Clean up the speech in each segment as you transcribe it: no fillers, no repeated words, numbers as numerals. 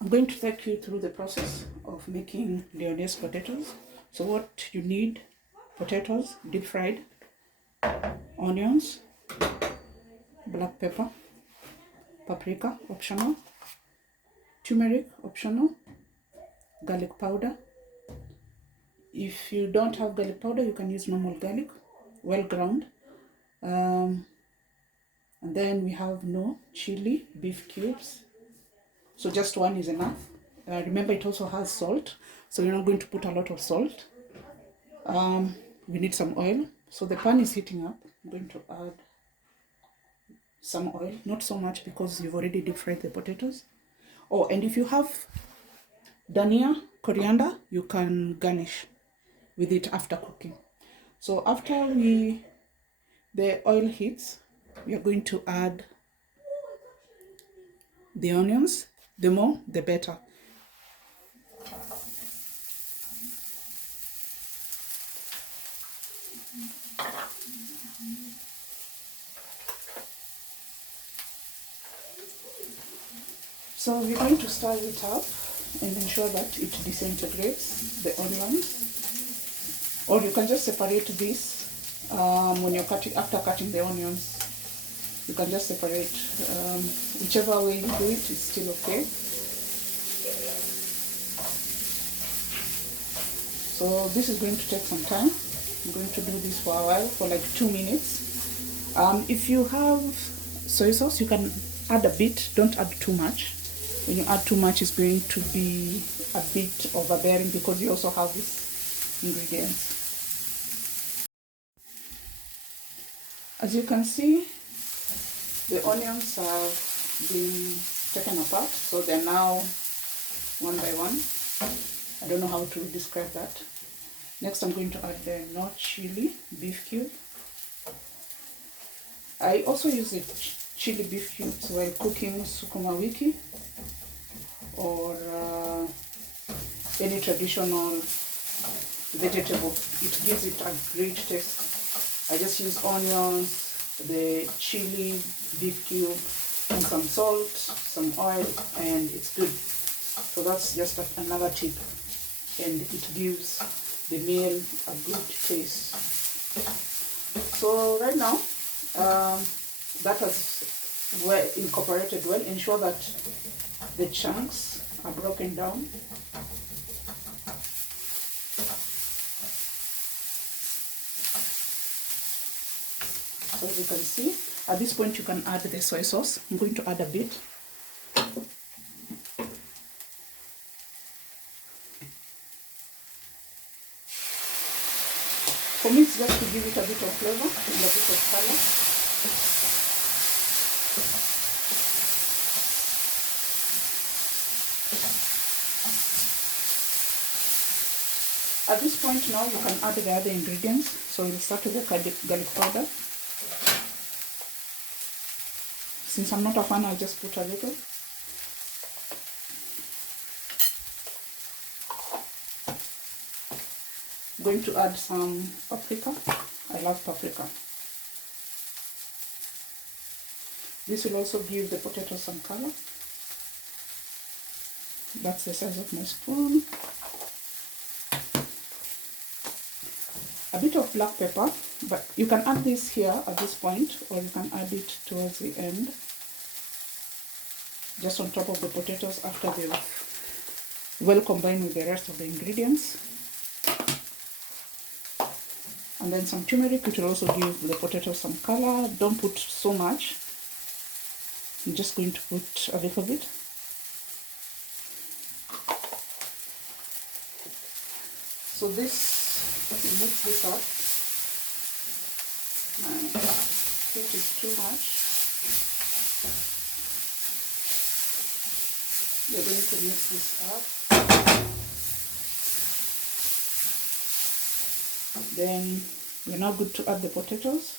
I'm going to take you through the process of making Lyonnaise potatoes. So what you need: potatoes, deep fried, onions, black pepper, paprika, optional, turmeric, optional, garlic powder. If you don't have garlic powder, you can use normal garlic, well ground. And then we have no chili, beef cubes. So just one is enough. Remember, it also has salt, so you're not going to put a lot of salt. We need some oil. So the pan is heating up. I'm going to add some oil, not so much because you've already deep fried the potatoes. Oh, and if you have dhania, coriander, you can garnish with it after cooking. So after the oil heats, we are going to add the onions. The more, the better. So we're going to stir it up and ensure that it disintegrates the onions. Or you can just separate this when you're cutting, after cutting the onions. You can just separate. Whichever way you do it is still okay. So this is going to take some time. I'm going to do this for a while, for like 2 minutes. If you have soy sauce, you can add a bit. Don't add too much. When you add too much, it's going to be a bit overbearing because you also have these ingredients. As you can see, the onions have been taken apart, so they're now one by one. I don't know how to describe that. Next, I'm going to add the no chili beef cube. I also use the chili beef cubes while cooking sukuma wiki or any traditional vegetable. It gives it a great taste. I just use onions, the chili beef cube, and some salt, some oil, and it's good. So that's just another tip, and it gives the meal a good taste. So right now, that has incorporated well. Ensure that the chunks are broken down. So as you can see, at this point you can add the soy sauce. I'm going to add a bit. For me, it's just to give it a bit of flavor and a bit of color. At this point now, you can add the other ingredients. So we'll start with the garlic powder. Since I'm not a fan, I'll just put a little. I'm going to add some paprika. I love paprika. This will also give the potatoes some color. That's the size of my spoon. A bit of black pepper, but you can add this here at this point, or you can add it towards the end, just on top of the potatoes after they've well combined with the rest of the ingredients. And then some turmeric, which will also give the potatoes some color. Don't put so much. I'm just going to put a little bit. So this, mix this up. And if it is too much, you're going to mix this up. Then we're now good to add the potatoes.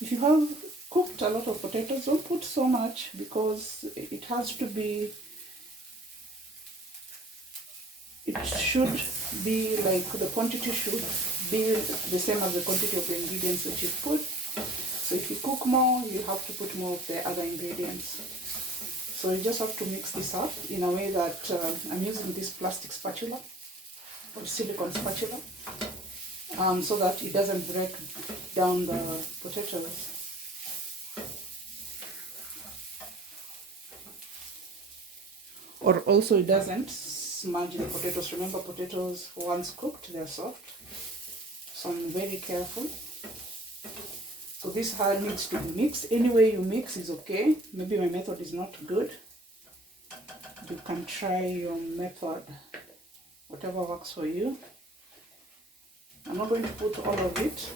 If you have cooked a lot of potatoes, don't put so much because it has to be, it should be like, the quantity should be the same as the quantity of the ingredients that you put. So if you cook more, you have to put more of the other ingredients. So you just have to mix this up in a way that I'm using this plastic spatula or silicone spatula, so that it doesn't break down the potatoes. Or also it doesn't smudge the potatoes. Remember, potatoes once cooked, they're soft. So I'm very careful. So this needs to be mixed. Any way you mix is okay. Maybe my method is not good. You can try your method, whatever works for you. I'm not going to put all of it.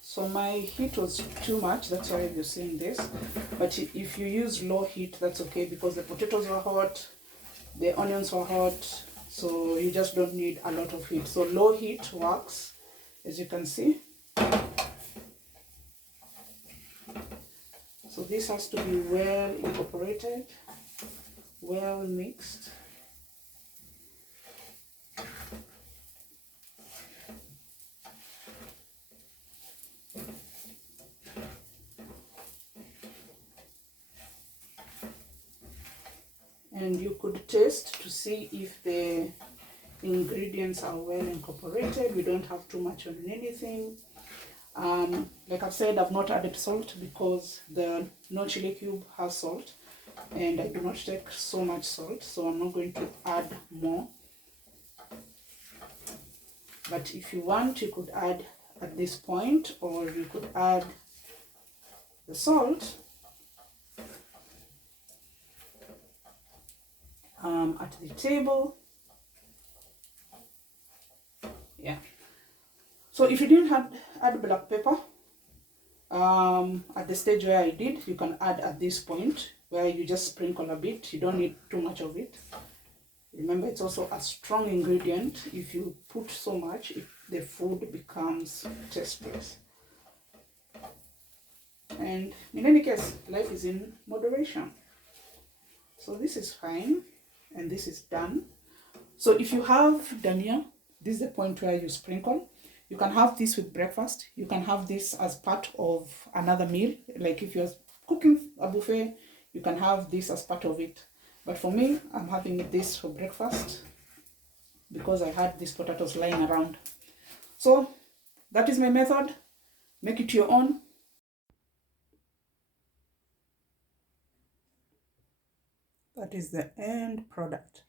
So my heat was too much, that's why you're seeing this. But if you use low heat, that's okay, because the potatoes were hot, the onions were hot, so you just don't need a lot of heat. So low heat works, as you can see. So this has to be well incorporated, well mixed. And you could taste to see if the ingredients are well incorporated. We don't have too much on anything. Like I've said, I've not added salt because the no chili cube has salt, and I do not take so much salt, so I'm not going to add more. But if you want, you could add at this point, or you could add the salt at the table. Yeah. So if you didn't add black pepper at the stage where I did, you can add at this point where you just sprinkle a bit. You don't need too much of it. Remember, it's also a strong ingredient. If you put so much, the food becomes tasteless. And in any case, life is in moderation. So this is fine, and this is done. So if you have dania, this is the point where you sprinkle. You can have this with breakfast. You can have this as part of another meal. Like if you're cooking a buffet, you can have this as part of it. But for me, I'm having this for breakfast because I had these potatoes lying around. So that is my method. Make it your own. That is the end product.